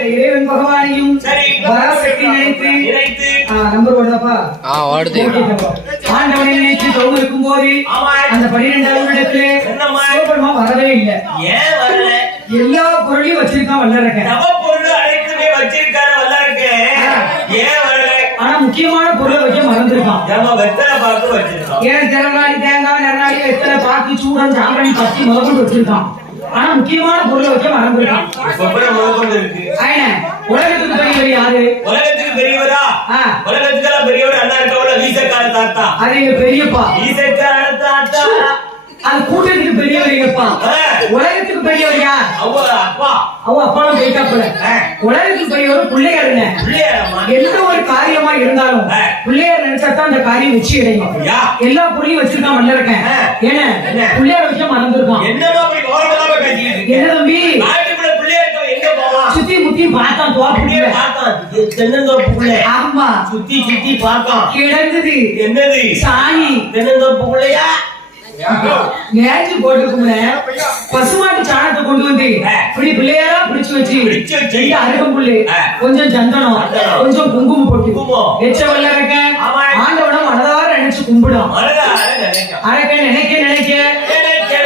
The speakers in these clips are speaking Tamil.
இந்த இறைவன் பகவானையும் சரி பராசக்தி நினைத்து நினைத்து ஆ, நம்பர் ஓடுதாப்பா ஆ ஓடுது. ஆண்டவனை நினைத்து தவம் இருக்கும் போது ஆமா அந்த பன்னிரெண்டாவது இடத்துல என்னம்மா? சிவபெருமான் வரவே இல்லை. ஏன் வரல? எல்லா பொருளையும் வச்சிருக்கான் வல்லரக்க தவ பொருள் அனைத்துமே வச்சிருக்காரு வல்லருக்கு. ஏன் வரல? ஆனா முக்கியமான பொருளை வைக்க மறந்துருக்கான். வெத்தலை பார்த்து ஏன் திறனாளி தேங்காய் நிறநாளி வெத்தலை பாக்கு சூடம் சாம்பிராணி பத்தி முதல் வச்சிருக்கான். ஆனா முக்கியமான பொருளை வைக்க ஆயின உலகத்துக்கு பெரியவர் யாரு? உலகத்துக்கு பெரியவரா? உலகத்துக்கெல்லாம் பெரியவர் அண்ணா இருக்கவள வீசக்கார தாத்தா. அது எங்க பெரியப்பா. வீசக்கார தாத்தா. அது கூட்டத்துக்கு பெரியவர் எங்கப்பா? உலகத்துக்கு பெரியவர் யார்? அவ அப்பா அவ அப்பாவும் போயிட்டாப்புல. உலகத்துக்கு பெரியவர் பிள்ளையாருங்க. எந்த ஒரு காரியமா இருந்தாலும். பிள்ளையார் நினைச்சா தான் அந்த காரியம் அடையும். யா எல்லா பொருளையும் வச்சிருக்கான் வல்லருக்கேன் ஆ. ஏன்னா? பிள்ளையார் வைக்க மறந்துருக்கான். என்ன தம்பி? சுத்தி முத்தி பார்த்தான் பார்த்தான். தென்னந்தோப்புக்குள்ள ஆமா. சுத்தி சுத்தி பார்த்தான். கிடந்தது. என்னது? சாணி. தென்னந்தோப்புக்குள்ளயா நேற்று போட்டுருக்கும்ல பசுமாட்டு சாணத்தை கொண்டு வந்து. இப்படி பிள்ளையாரா பிடிச்சு வச்சு ஆ. கொஞ்சம் சந்தனம். கொஞ்சம் குங்குமம் போட்டு. எச்ச வல்லரக்க ஆமா. ஆண்டவனை மனதார நினைச்சு கும்பிடும் அரக்க நினைக்க நினைக்க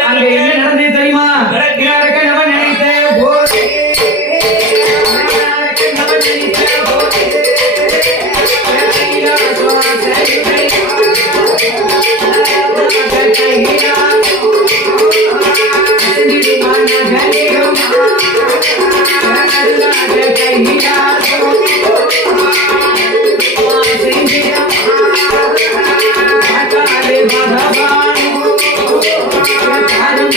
அங்க என்ன. நடந்தது தெரியுமா. அரக்க நவ நினைத்த போதே அரக்க நவ நினைத்த அந்த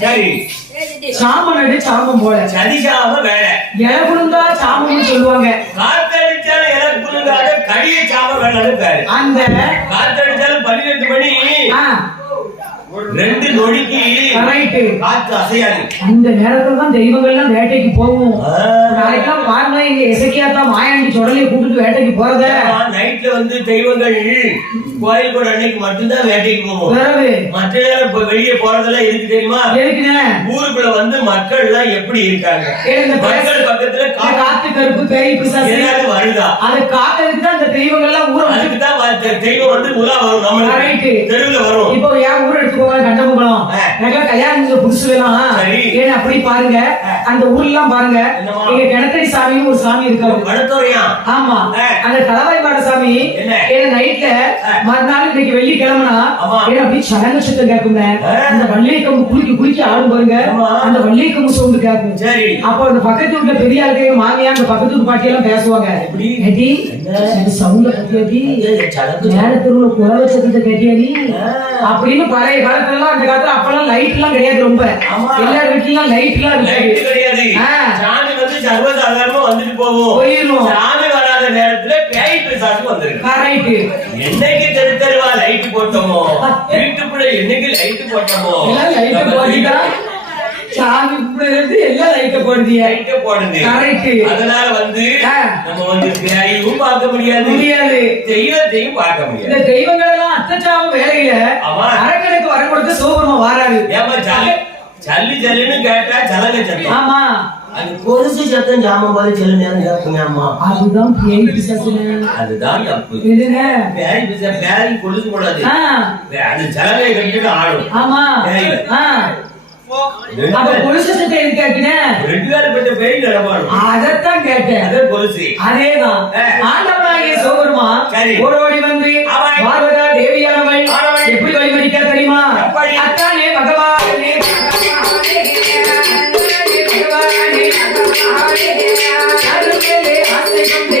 சரி. சாமனடு சாமம் போல. சதிக்காம வேலை இழகுழுந்தா சாமம்னு சொல்லுவாங்க. காத்தடிச்சாலும் எனக்கு புரிஞ்சாத கடிய சாம வேலைன்னு பேரு. அந்த காத்தடிச்சாலும் பன்னிரெண்டு மணி. ரெண்டு நொடிக்கு காத்து அசையாது. அந்த நேரத்துல தான் தெய்வங்கள்லாம் வேட்டைக்கு போகும். நாளைக்கெல்லாம் பாருங்க இங்க இசைக்கியா தான் மாயாண்டி சுடலையை கூட்டிட்டு வேட்டைக்கு போறத. நைட்ல வந்து தெய்வங்கள் கோயில் கூட அன்னைக்கு மட்டும்தான் வேட்டைக்கு போகும் மற்ற நேரம் இப்ப வெளியே போறதெல்லாம் எதுக்கு தெரியுமா? எதுக்குண்ணே ஊருக்குள்ள வந்து மக்கள் எல்லாம் எப்படி இருக்காங்க? இந்த மக்கள் பக்கத்துல காத்து கருப்பு பேய் பிசாசு. ஏதாவது வருதா அதை காக்கிறதுக்கு தான் அந்த தெய்வங்கள்லாம் ஊரை விட்டு அதுக்கு தான் தெய்வம் வந்து உலா வரும். நம்ம தெருவுல வரும். இப்போ என் ஊர் எடுத்துக்கோங்க கண்டமங்கலம். ஆ. எனக்கெல்லாம் கல்யாணம் புதுசு வேணாம். சரி. ஏன்னா அப்படி பாருங்க. அந்த ஊர்ல எல்லாம் பாருங்க? எங்க கிணத்தடி சாமின்னு ஒரு சாமி இருக்காரு ஆமா. அந்த தலவாய் மாட சாமி என்ன? நைட்ல. மறுநாள் இன்னைக்கு வெள்ளி கிழமனா ஆமா. ஏன்னா அப்படியே சடங்கு சத்தம் கேட்குங்க. அந்த வள்ளியை கம்பு குளிக்க குளிக்க ஆடும் பாருங்க. அந்த வள்ளியை கம்பு சவுண்டு கேட்கும் சரி அப்போ அந்த பக்கத்து வீட்டுல பெரிய ஆளுக்கு மாமியா அந்த பக்கத்து வீட்டு பாட்டி எல்லாம் பேசுவாங்க சவுண்ட சடங்கு மேல தெருவுல குரவ சத்தத்தை கேட்டியாடி. அப்படின்னு பழைய காலத்துல எல்லாம் அந்த காலத்துல அப்பெல்லாம் லைட் எல்லாம் கிடையாது ரொம்ப. எல்லார் வீட்லயும் லைட் எல்லாம் இருக்காது கிடையாது. சாமி வந்து சர்வசாதாரணமா வந்துட்டு போயிரும். சாமி வராத நேரத்துல பேய் பிசாசு வந்துருக்கு கரெக்ட் என்னைக்கு தெரு தெருவா லைட் போட்டோமோ வீட்டுக்குள்ள என்னைக்கு லைட் போட்டோமோ சாமி கும்பிடுறது எல்லாம் லைட்ட போடுதிய? லைட் போடுது. கரெக்ட் அதனால வந்து. நம்ம வந்து பேயையும் பார்க்க முடியாது. முடியாது. தெய்வத்தையும் பார்க்க முடியாது. இந்த தெய்வங்கள் எல்லாம் அத்தச்சாம வேலையில. அரக்கனுக்கு வரம் கொடுத்து சிவபெருமா வாராரு ஏமா சல்லு சல்லுன்னு கேட்டா சலங்க சத்தம். ஆமா. அது கொலுசு சத்தம் ஜாமம் போல செல்லு நேரம் கேட்குங்க அம்மா. அதுதான் பேய் பிசாசுங்க அதுதான் தப்பு. எதுங்க? பேய் பிசா பேய் கொலுசு கூடாது அது. சலங்கை கட்டிட்டு ஆடும். ஆமா. பேய். அப்ப புருஷ சட்டை எது கேட்டீங்க ரெண்டு பேய் நடமாடும் அதத்தான் கேட்டேன். அதே கொலுசு. அதேதான். ஆண்டவனாகிய சிவபெருமா சரி. ஓடோடி வந்து. பார்வதா தேவியானவள். எப்படி வழிமறிக்க தெரியுமா? அத்தானே பகவானே, பகவானே, அருகிலே ஆசை கொண்டே,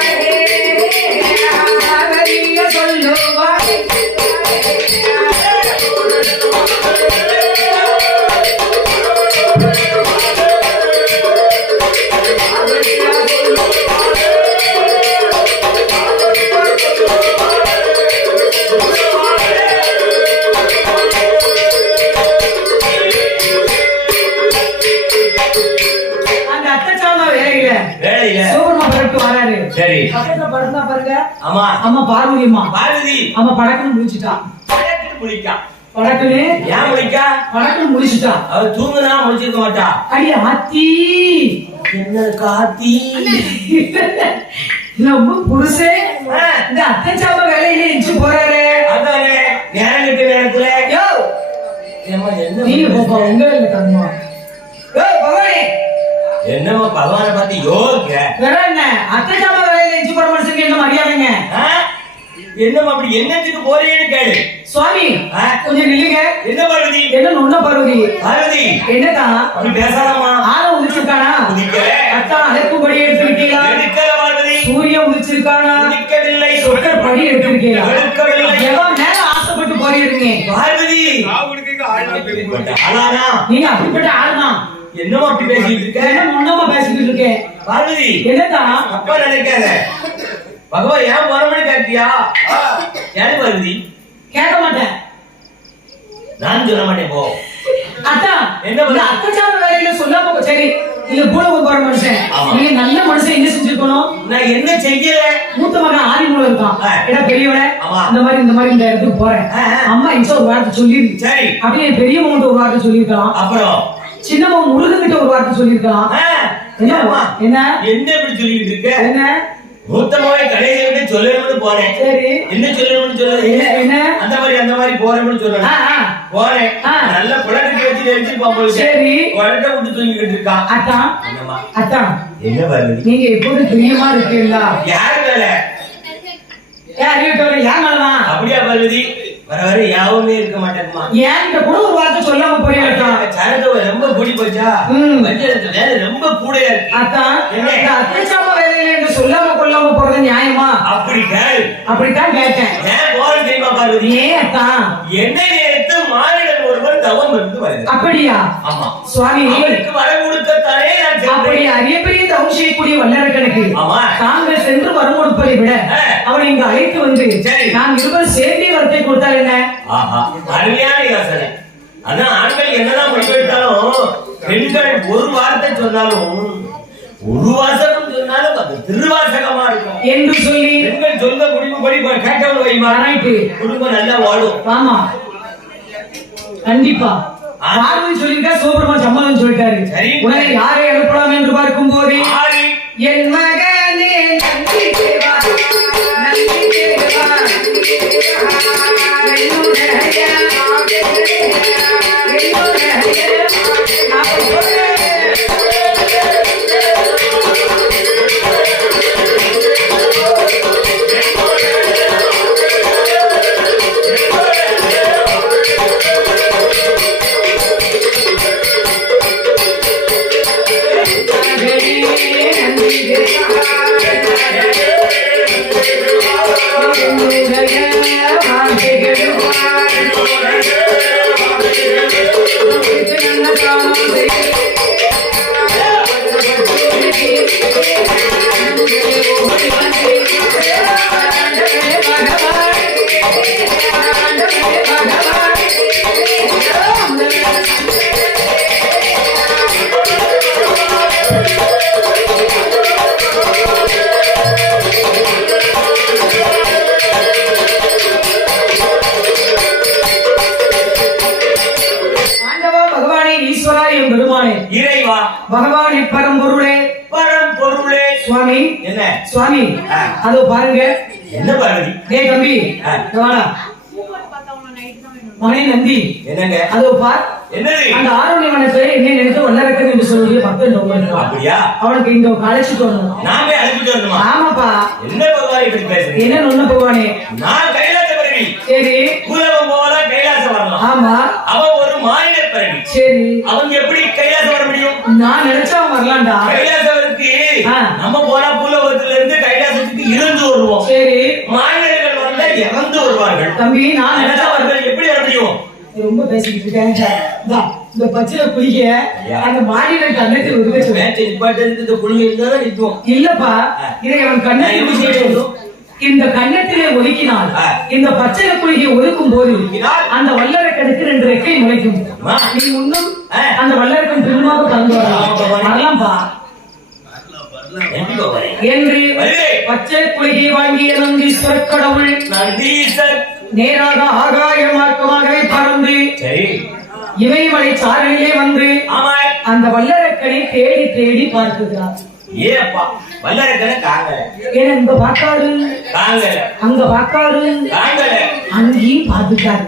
சூப்பர்மா பரட்டு வராரு. சரி. பக்கத்துல படுத்தா பாருங்க. ஆமா அம்மா பார்வதியம்மா பார்வதி. அம்மா படக்குன்னு முடிச்சிட்டா படக்குன்னு முழிக்கா படக்குன்னு ஏன் முழிக்கா படக்குன்னு முடிச்சிட்டா அவ தூங்குனா முழிச்சிருக்க மாட்டா. அடி ஆத்தி. என்ன காத்தி? நம்ம புருஷே. இந்த அத்தச்சாமா வேலையில எஞ்சி போறாரு. அதானே? நேரம் கிட்ட நேரத்துல. யோ. என்ன நீ பாப்பா உங்க என்னம்மா பகவானை பார்த்து யோக வேற என்ன? அத்தச்சாமா வேலையில எஞ்சி போற மனுஷனுக்கு என்ன மரியாதைங்க? என்னம்மா அப்படி என்னத்துக்கு போறேன்னு கேளு. சுவாமி கொஞ்சம் நில்லுங்க. என்ன பார்வதி? என்ன நொண்ண பார்வதி? பார்வதி. என்னதான் அப்படி பேசாதம்மா. ஆள உதிச்சிருக்கானா. அத்தான் அழைப்பும்படி எடுத்திருக்கீங்களா? எடுக்கல பார்வதி. சூரியன் உதிச்சிருக்கானா? உதிக்கவில்லை. சொக்கர் படி எடுத்திருக்கீங்களா? எடுக்கவில்லை. எவன் மேல ஆசைப்பட்டு போறீங்க பார்வதி. ஆனானா நீங்க அப்படிப்பட்ட ஆள்தான் என்னம்மா அப்படி பேசிட்டு இருக்க? என்ன முன்னமா பேசிக்கிட்டு இருக்கேன் பார்வதி என்னதான் தப்பா நினைக்காத. பகவான் ஏன் போறமனு கேட்டியா? ஏன் பார்வதி? கேட்க மாட்டேன். நான் சொல்ல மாட்டேன் போ. அத்தான் என்ன அத்தச்சாம வேலையில சொல்லாம போ- சரி. நீங்க கூட போற மனுஷன். நீங்க நல்ல மனுஷன் என்ன செஞ்சிருக்கணும்? நான் என்ன செய்யல மூத்த மகன் ஆதிமூலம் இருக்கான். ஆ. ஏடா பெரியவன. இந்த மாதிரி இந்த மாதிரி இந்த இடத்துக்கு போறேன். அம்மா இன்சா ஒரு வார்த்தை சொல்லிருக்கு சரி. அப்படியே பெரிய மகன் ஒரு வார்த்தை சொல்லியிருக்கலாம். அப்புறம்? சின்ன மகன் முருகன் ஒரு வார்த்தை சொல்லியிருக்கலாம். என்ன? என்ன? இப்படி சொல்லிட்டு இருக்க? என்ன? மூத்தமாவே கடைசி விட்டு சொல்லணும்னு போனேன். சரி. என்ன சொல்லணும்னு சொல்ல என்ன? அந்த மாதிரி அந்த மாதிரி போறேன்னு சொல்லணும் ஆ. நல்ல புலக்கட்டி வச்சு வச்சிருப்பான் போல சரி. குழந்தை விட்டு தூங்கிக்கிட்டு இருக்கான் அத்தான் அத்தான் என்ன பார்வதி நீங்க எப்போதும் பிரியமா இருக்கீங்களா? யாரு மேல? ஏன் அறிவிக்கவில்லை ஏன் மேலதான் அப்படியா பார்வதி? வர வர யாவுமே இருக்க மாட்டேங்குமா ஏன் கூட ஒரு வார்த்தை சொல்லாம கூடி போச்சா? வேலை ரொம்ப கூடையா இருக்கு? இந்த அத்தச்சாம வேலையில என்று சொல்லாம கொள்ளாம போறது நியாயமா? அப்படி கேள். அப்படித்தான் கேட்டேன். ஏன் போற தெரியுமா பார்வதி? ஏன் அத்தான் என்னை நேரத்து மானிடன் ஒருவன் தவம் இருந்து அப்படியா? ஆமா. சுவாமி வர கொடுக்கத்தானே அப்படி அரிய பெரிய தவம் செய்யக்கூடிய வல்லரக்கனுக்கு தாங்கள் சென்று வரம் கொடுப்பதை விட. அவனை இங்கு அழைத்து வந்து சரி. நான் இருவர் சேர்ந்தே வரத்தை கொடுத்தால் என்ன? ஆஹா. அருமையான யோசனை. அதான் ஆண்கள் என்னதான் முடிவெடுத்தாலும் பெண்கள் ஒரு வார்த்தை சொன்னாலும் ஒரு வாசகம் சொன்னாலும் அது திருவாசகமா இருக்கும். என்று சொல்லி பெண்கள் சொல்ல முடிவுபடி கேட்டவங்க வைமா. ஆராய்ட்டு குடும்பம் நல்லா வாழும். ஆமா. கண்டிப்பா. ஆ. பார்வதி சொல்லிருக்கா சிவபெருமா சம்மதம் சொல்லிட்டாரு. சரி. பகவானே பரம்பொருளே பரம்பொருளே சுவாமி. என்ன? சுவாமி. அதோ பாருங்க. என்ன பார்வதி டேய் தம்பி வாடா. நந்தி. என்னங்க? அதோ பார். என்னது? அந்த ஆரோக்கிய மனசை என்ன நினைத்து வல்லரக்கன் என்று சொல்லி பக்தன் உட்கார்ந்திருக்கான். அப்படியா? அவனுக்கு இங்க அழைச்சிட்டு வரணும் நான் போய் அழைச்சிட்டு வரணுமா ஆமாப்பா. என்ன பகவான் இப்படி பேசுறீங்க? என்ன ஒண்ணு போவானே நான் கைலாச பிறவி சரி. பூலகம் கைலாசம் வரலாம் ஆமா அவன் ஒரு மாநில பிறவி சரி. அவங்க எப்படி கைலாசம் வர முடியும்? நான் நினைச்சா வரலாம்டா. கைலாசவருக்கு. நம்ம போனா பூலோகத்துல இருந்து கைலாசத்துக்கு இருந்து வருவோம். சரி. மாநிலர்கள் வந்தா இறந்து வருவார்கள். தம்பி நான் நினைச்சா அவர்கள் எப்படி வர முடியும்? ரொம்ப பேசிக்கிட்டு இருக்காங்க இந்தா, பச்சையில குளிக்க அந்த மாடியில கண்ணத்தில் மேட்ச் நிப்பாட்டு இந்த குழுமி இருந்தா நிற்கும். இல்லப்பா இதை அவன் சொல்லு. இந்த கண்ணத்திலே ஒதுக்கினால். இந்த பச்சை குளிகை ஒதுக்கும் போது? அந்த வல்லரக்கனுக்கு ரெண்டு ரெக்கை முளைக்கும். நீ இன்னும். அந்த வல்லரக்கன் ஆமா, பகவானே. வரலாம்பா என்று. பச்சை குளிகை வாங்கிய நந்தீஸ்வர கடவுள் நேராக ஆகாய மார்க்கமாகவே பறந்து இமயமலை சாரணிலே வந்து அந்த வல்லரக்கனை தேடி தேடி பார்க்குகிறார் ஏப்பா வல்லரக்கனை காங்கல ஏன்னா இங்க பார்க்காரு காங்கல அங்க பார்க்காரு காங்கல அங்கேயும் பார்த்துட்டாரு